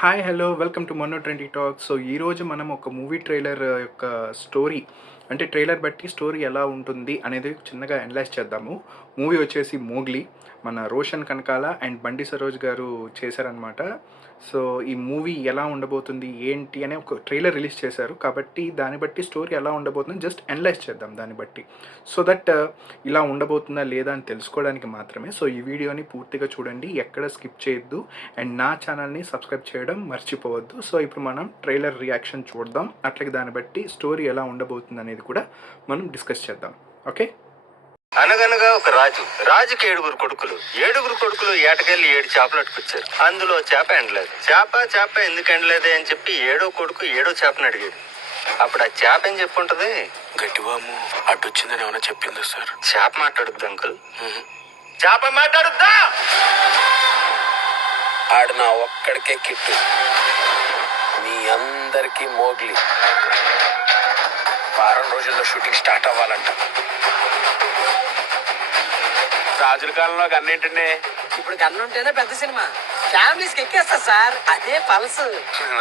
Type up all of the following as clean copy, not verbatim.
Hi hello welcome to Monno trendy talk. So ఈరోజు మనం ఒక మూవీ ట్రైలర్ యొక్క స్టోరీ అంటే ట్రైలర్ బట్టి స్టోరీ ఎలా ఉంటుంది అనేది చిన్నగా అనలైజ్ చేద్దాము. మూవీ వచ్చేసి మోగ్లీ. మన రోషన్ కనకాల అండ్ బండి సరోజ్ గారు చేశారనమాట. సో ఈ మూవీ ఎలా ఉండబోతుంది ఏంటి అనే ఒక ట్రైలర్ రిలీజ్ చేశారు, కాబట్టి దాన్ని బట్టి స్టోరీ ఎలా ఉండబోతుంది జస్ట్ అనలైజ్ చేద్దాం దాన్ని బట్టి. సో దట్ ఇలా ఉండబోతుందా లేదా అని తెలుసుకోవడానికి మాత్రమే. సో ఈ వీడియోని పూర్తిగా చూడండి, ఎక్కడ స్కిప్ చేయొద్దు అండ్ నా ఛానల్ని సబ్స్క్రైబ్ చేయడం మర్చిపోవద్దు. సో ఇప్పుడు మనం ట్రైలర్ రియాక్షన్ చూద్దాం, అట్లాగే దాన్ని బట్టి స్టోరీ ఎలా ఉండబోతుంది అనేది కూడా మనం డిస్కస్ చేద్దాం. ఓకే. అనగనగా ఒక రాజుకి 7 కొడుకులు ఏటకెళ్ళి 7 చేపలు అట్టుకొచ్చారు. అందులో చేప ఎండలేదు. చేప ఎందుకు ఎండలేదే అని చెప్పి 7వ కొడుకు 7వ చేపని అడిగాడు. అప్పుడు ఆ చేప ఏం చెప్పుంటది? గట్టివాము అడ్డొచ్చిందని ఏమైనా చెప్పిందా సార్? చేప మాట్లాడుద్ది అంకుల్. చేప మాట్లాడుద్దా? ఆడు నా ఒక్కడికే కిట్టు, మీ అందరికీ మోగ్లీ. వారం రోజుల్లో షూటింగ్ స్టార్ట్ అవ్వాలంట. రాజుల కాలంలో గన్ను ఏంటండి? ఇప్పుడు గన్ను ఉంటేనే పెద్ద సినిమా, ఫ్యామిలీస్కి ఎక్కేస్తా సార్. అదే పల్స్.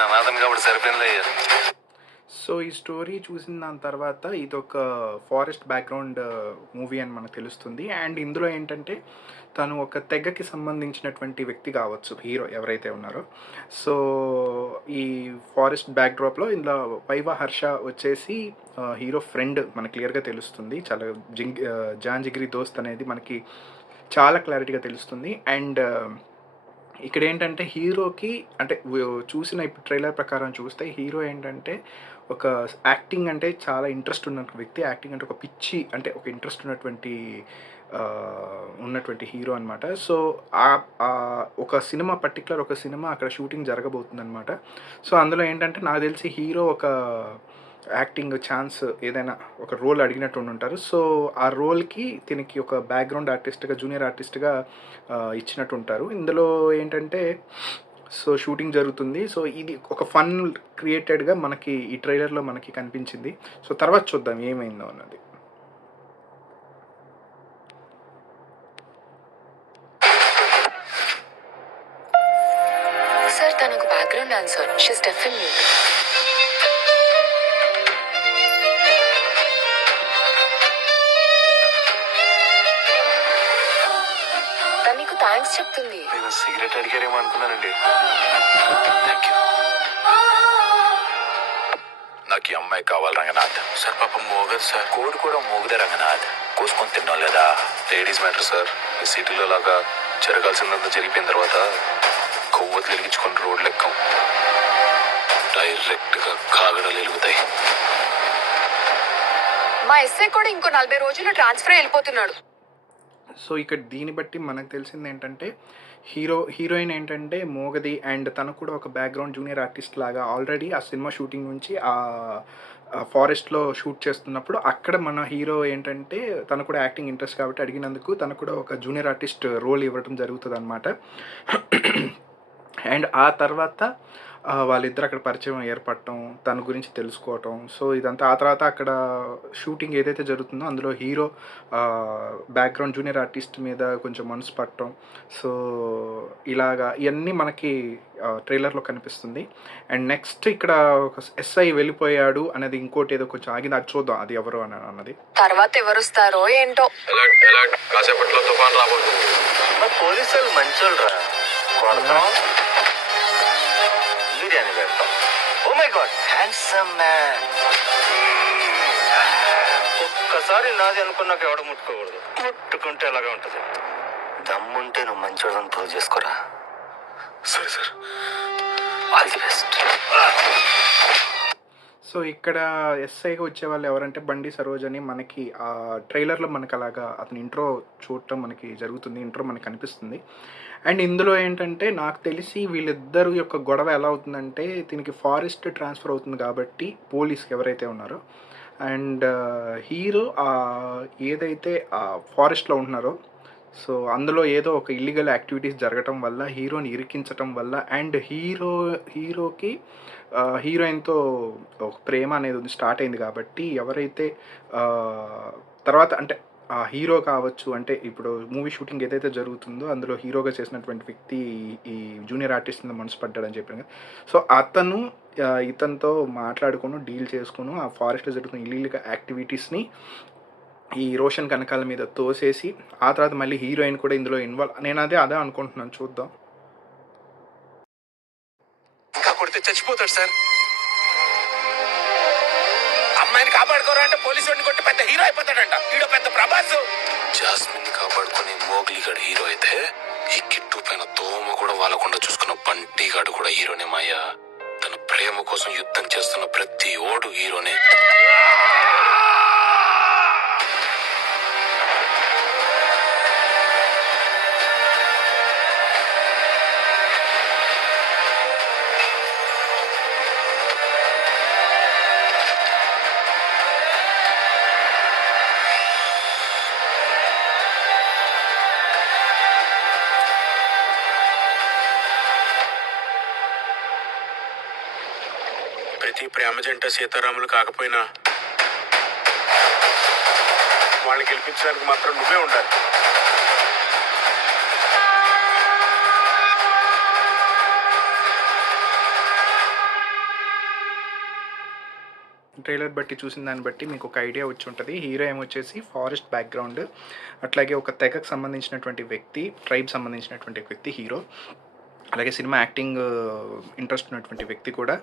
అనాథం కాబట్టి సరిపోయింది. సో ఈ స్టోరీ చూసిన దాని తర్వాత ఇదొక ఫారెస్ట్ బ్యాక్గ్రౌండ్ మూవీ అని మనకు తెలుస్తుంది. అండ్ ఇందులో ఏంటంటే తను ఒక తెగకి సంబంధించినటువంటి వ్యక్తి కావచ్చు, హీరో ఎవరైతే ఉన్నారో. సో ఈ ఫారెస్ట్ బ్యాక్డ్రాప్లో ఇందులో వైవా హర్ష వచ్చేసి హీరో ఫ్రెండ్ మనకు క్లియర్గా తెలుస్తుంది. చాలా జాన్ జిగిరి దోస్త్ అనేది మనకి చాలా క్లారిటీగా తెలుస్తుంది. అండ్ ఇక్కడ ఏంటంటే హీరోకి అంటే చూసిన ఇప్పుడు ట్రైలర్ ప్రకారం చూస్తే హీరో ఏంటంటే ఒక యాక్టింగ్ అంటే చాలా ఇంట్రెస్ట్ ఉన్న వ్యక్తి. యాక్టింగ్ అంటే ఒక పిచ్చి అంటే ఒక ఇంట్రెస్ట్ ఉన్నటువంటి హీరో అనమాట. సో ఒక సినిమా పర్టికులర్ ఒక సినిమా అక్కడ షూటింగ్ జరగబోతుంది అనమాట. సో అందులో ఏంటంటే నాకు తెలిసి హీరో ఒక యాక్టింగ్ ఛాన్స్ ఏదైనా ఒక రోల్ అడిగినట్టు ఉంటారు. సో ఆ రోల్కి దీనికి ఒక బ్యాక్గ్రౌండ్ ఆర్టిస్ట్గా జూనియర్ ఆర్టిస్ట్గా ఇచ్చినట్టు ఉంటారు. ఇందులో ఏంటంటే సో షూటింగ్ జరుగుతుంది. సో ఇది ఒక ఫన్ క్రియేటెడ్గా మనకి ఈ ట్రైలర్లో మనకి కనిపించింది. సో తర్వాత చూద్దాం ఏమైందో అన్నది. సార్ తనకు background dancer, she's deaf and mute. తను నీకు థ్యాంక్స్ చెప్తుంది. నేను సిగరెట్ అడిగారేమో అనుకున్నానండి. Thank you. నాకు ఈ అమ్మాయి కావాలి రంగనాథ్. సార్ పాపం మోగదు సార్. కోడి కూడా మోగుదే రంగనాథ్. కోసుకొని తిన్నాం లేదా? Ladies matter sir. ఈ సిటీలో లాగా జరగాల్సినంత జరిగిపోయిన తర్వాత కొవ్వొత్తులు వెలిగించుకొని రోడ్లు ఎక్కం, డైరెక్ట్గా కాగడలు వెలుగుతాయి. మా ఎస్ఐ కూడా ఇంకో 40 రోజుల్లో ట్రాన్స్ఫర్ వెళ్ళిపోతున్నాడు. సో ఇక్కడ దీన్ని బట్టి మనకు తెలిసింది ఏంటంటే హీరోయిన్ ఏంటంటే మోగది అండ్ తను కూడా ఒక బ్యాక్గ్రౌండ్ జూనియర్ ఆర్టిస్ట్ లాగా ఆల్రెడీ ఆ సినిమా షూటింగ్ నుంచి ఆ ఫారెస్ట్లో షూట్ చేస్తున్నప్పుడు అక్కడ మన హీరో ఏంటంటే తను కూడా యాక్టింగ్ ఇంట్రెస్ట్ కాబట్టి అడిగినందుకు తను కూడా ఒక జూనియర్ ఆర్టిస్ట్ రోల్ ఇవ్వడం జరుగుతుంది అనమాట. అండ్ ఆ తర్వాత వాళ్ళిద్దరు అక్కడ పరిచయం ఏర్పడటం, తన గురించి తెలుసుకోవటం. సో ఇదంతా ఆ తర్వాత అక్కడ షూటింగ్ ఏదైతే జరుగుతుందో అందులో హీరో బ్యాక్గ్రౌండ్ జూనియర్ ఆర్టిస్ట్ మీద కొంచెం మనసు పట్టడం. సో ఇలాగా ఇవన్నీ మనకి ట్రైలర్లో కనిపిస్తుంది. అండ్ నెక్స్ట్ ఇక్కడ ఒక ఎస్ఐ వెళ్ళిపోయాడు అనేది ఇంకోటి ఏదో కొంచెం ఆగింది, అది చూద్దాం అది ఎవరు అని అన్నది. తర్వాత ఎవరు వస్తారో ఏంటో. కాసేపట్లో తుఫాన్ రాబోతుంది. పోలీసు వాళ్ళు మంచోళ్ళు రా. కొడతాం, బిర్యానీ పెడతాం. Oh my god, handsome man. ఒక్కసారి నాది అనుకున్నాక ఎవడ ముట్టుకోకూడదు. ముట్టుకుంటే అలాగే ఉంటుంది. దమ్ముంటే నువ్వు మంచోడని ప్రూవ్ చేసుకోరా. సరే sir, all the best. So ఇక్కడ ఎస్ఐగా వచ్చే వాళ్ళు ఎవరంటే బండి సరోజ్ అని మనకి ఆ ట్రైలర్లో మనకు అలాగా అతని ఇంట్రో చూడటం మనకి జరుగుతుంది, ఇంట్రో మనకి కనిపిస్తుంది. అండ్ ఇందులో ఏంటంటే నాకు తెలిసి వీళ్ళిద్దరు యొక్క గొడవ ఎలా అవుతుందంటే దీనికి ఫారెస్ట్ ట్రాన్స్ఫర్ అవుతుంది కాబట్టి పోలీస్కి ఎవరైతే ఉన్నారో అండ్ హీరో ఏదైతే ఫారెస్ట్లో ఉంటున్నారో సో అందులో ఏదో ఒక ఇల్లీగల్ యాక్టివిటీస్ జరగటం వల్ల హీరోని ఇరికించటం వల్ల అండ్ హీరోకి హీరోయిన్తో ఒక ప్రేమ అనేది స్టార్ట్ అయింది కాబట్టి ఎవరైతే తర్వాత అంటే ఆ హీరో కావచ్చు, అంటే ఇప్పుడు మూవీ షూటింగ్ ఏదైతే జరుగుతుందో అందులో హీరోగా చేసినటువంటి వ్యక్తి ఈ జూనియర్ ఆర్టిస్ట్ కింద మనసు పడ్డాడని చెప్పాను కదా. సో అతను ఇతనితో మాట్లాడుకొని డీల్ చేసుకొని ఆ ఫారెస్ట్లో జరుగుతున్న ఇల్లీగల్ యాక్టివిటీస్ని ఈ రోషన్ కనకాల మీద తోసేసి ఆ తర్వాత మళ్ళీ హీరోయిన్ కూడా ఇందులో ఇన్వాల్వ్. నేను అదే అనుకుంటున్నాను, చూద్దాం. ఇంకా కొడితే చచ్చిపోతాడు సార్. అమ్మాయిని కాపాడుకోరా అంటే పోలీసు వాడిని కొట్టి పెద్ద హీరో అయిపోతాడంట. హీరో పెద్ద ప్రభాస్. జాస్మిన్ ని కాపాడుకుని మోగ్లీ గాడు హీరో అయితే ఈ కిట్టు పైన దోమ కూడా వాళ్ళకుండా చూసుకున్న బంటి గాడు కూడా హీరోనే మాయా. తన ప్రేమ కోసం యుద్ధం చేస్తున్న ప్రతి ఓడు హీరోనే. ప్రతి ప్రేమ జంట సీతారాములు కాకపోయినా వాళ్ళని గెలిపించడానికి మాత్రం నువ్వే ఉండాలి. ట్రైలర్ బట్టి చూసిన దాన్ని బట్టి మీకు ఒక ఐడియా వచ్చి ఉంటుంది. హీరో ఏమొచ్చేసి ఫారెస్ట్ బ్యాక్గ్రౌండ్, అట్లాగే ఒక తెగకు సంబంధించినటువంటి వ్యక్తి, ట్రైబ్ సంబంధించినటువంటి వ్యక్తి హీరో. అలాగే సినిమా యాక్టింగ్ ఇంట్రెస్ట్ ఉన్నటువంటి వ్యక్తి కూడా.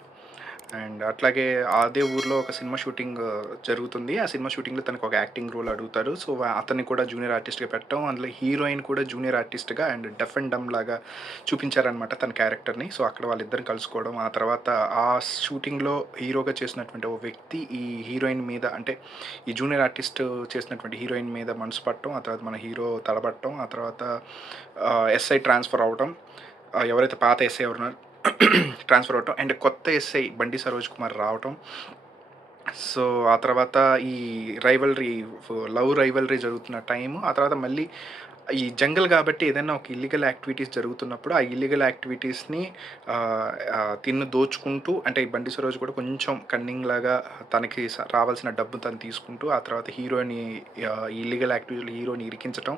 అండ్ అట్లాగే అదే ఊర్లో ఒక సినిమా షూటింగ్ జరుగుతుంది. ఆ సినిమా షూటింగ్లో తనకు ఒక యాక్టింగ్ రోల్ అడుగుతారు. సో అతన్ని కూడా జూనియర్ ఆర్టిస్ట్గా పెట్టడం, అందులో హీరోయిన్ కూడా జూనియర్ ఆర్టిస్ట్గా అండ్ డఫ్ అండ్ డమ్ లాగా చూపించారనమాట తన క్యారెక్టర్ని. సో అక్కడ వాళ్ళిద్దరిని కలుసుకోవడం, ఆ తర్వాత ఆ షూటింగ్లో హీరోగా చేసినటువంటి ఓ వ్యక్తి ఈ హీరోయిన్ మీద, అంటే ఈ జూనియర్ ఆర్టిస్ట్ చేసినటువంటి హీరోయిన్ మీద మనసు పట్టడం, ఆ తర్వాత మన హీరో తలబట్టడం, ఆ తర్వాత ఎస్ఐ ట్రాన్స్ఫర్ అవడం, ఎవరైతే పాత ఎస్ఐ ఎవరున్నారు ట్రాన్స్ఫర్ అవటం, అండ్ కొత్త ఎస్ఐ బండి సరోజ్ కుమార్ రావటం. సో ఆ తర్వాత ఈ లవ్ రైవల్రీ జరుగుతున్న టైము, ఆ తర్వాత మళ్ళీ ఈ జంగల్ కాబట్టి ఏదైనా ఒక ఇల్లీగల్ యాక్టివిటీస్ జరుగుతున్నప్పుడు ఆ ఇల్లీగల్ యాక్టివిటీస్ని తిన్ను దోచుకుంటూ, అంటే ఈ బండి సరోజ్ కూడా కొంచెం కన్నింగ్ లాగా తనకి రావాల్సిన డబ్బు తను తీసుకుంటూ, ఆ తర్వాత హీరోని ఇల్లీగల్ యాక్టివిటీలు హీరోని ఇరికించటం.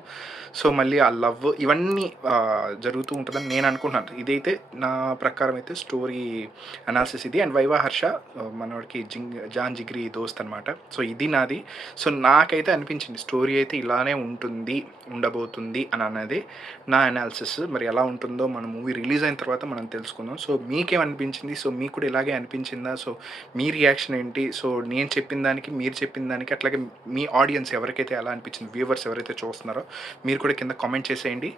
సో మళ్ళీ ఆ లవ్ ఇవన్నీ జరుగుతూ ఉంటుందని నేను అనుకుంటున్నాను. ఇదైతే నా ప్రకారం అయితే స్టోరీ అనాలిసిస్ ఇది. అండ్ వైవా హర్ష మనోడికి జాన్ జిగ్రీ దోస్త్ అనమాట. సో ఇది నాది. సో నాకైతే అనిపించింది స్టోరీ అయితే ఇలానే ఉండబోతుంది అని అన్నది నా అనాలిసిస్. మరి ఎలా ఉంటుందో మన మూవీ రిలీజ్ అయిన తర్వాత మనం తెలుసుకుందాం. సో మీకేమనిపించింది? సో మీకు కూడా ఇలాగే అనిపించిందా? సో మీ రియాక్షన్ ఏంటి? సో నేను చెప్పిన దానికి, మీరు చెప్పిన దానికి, అట్లాగే మీ ఆడియన్స్ ఎవరికైతే ఎలా అనిపించింది, వ్యూవర్స్ ఎవరైతే చూస్తున్నారో మీరు కూడా కింద కామెంట్ చేసేయండి.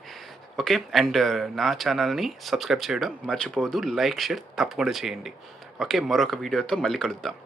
ఓకే, అండ్ నా ఛానల్ని సబ్స్క్రైబ్ చేయడం మర్చిపోవద్దు. లైక్, షేర్ తప్పకుండా చేయండి. ఓకే, మరొక వీడియోతో మళ్ళీ కలుద్దాం.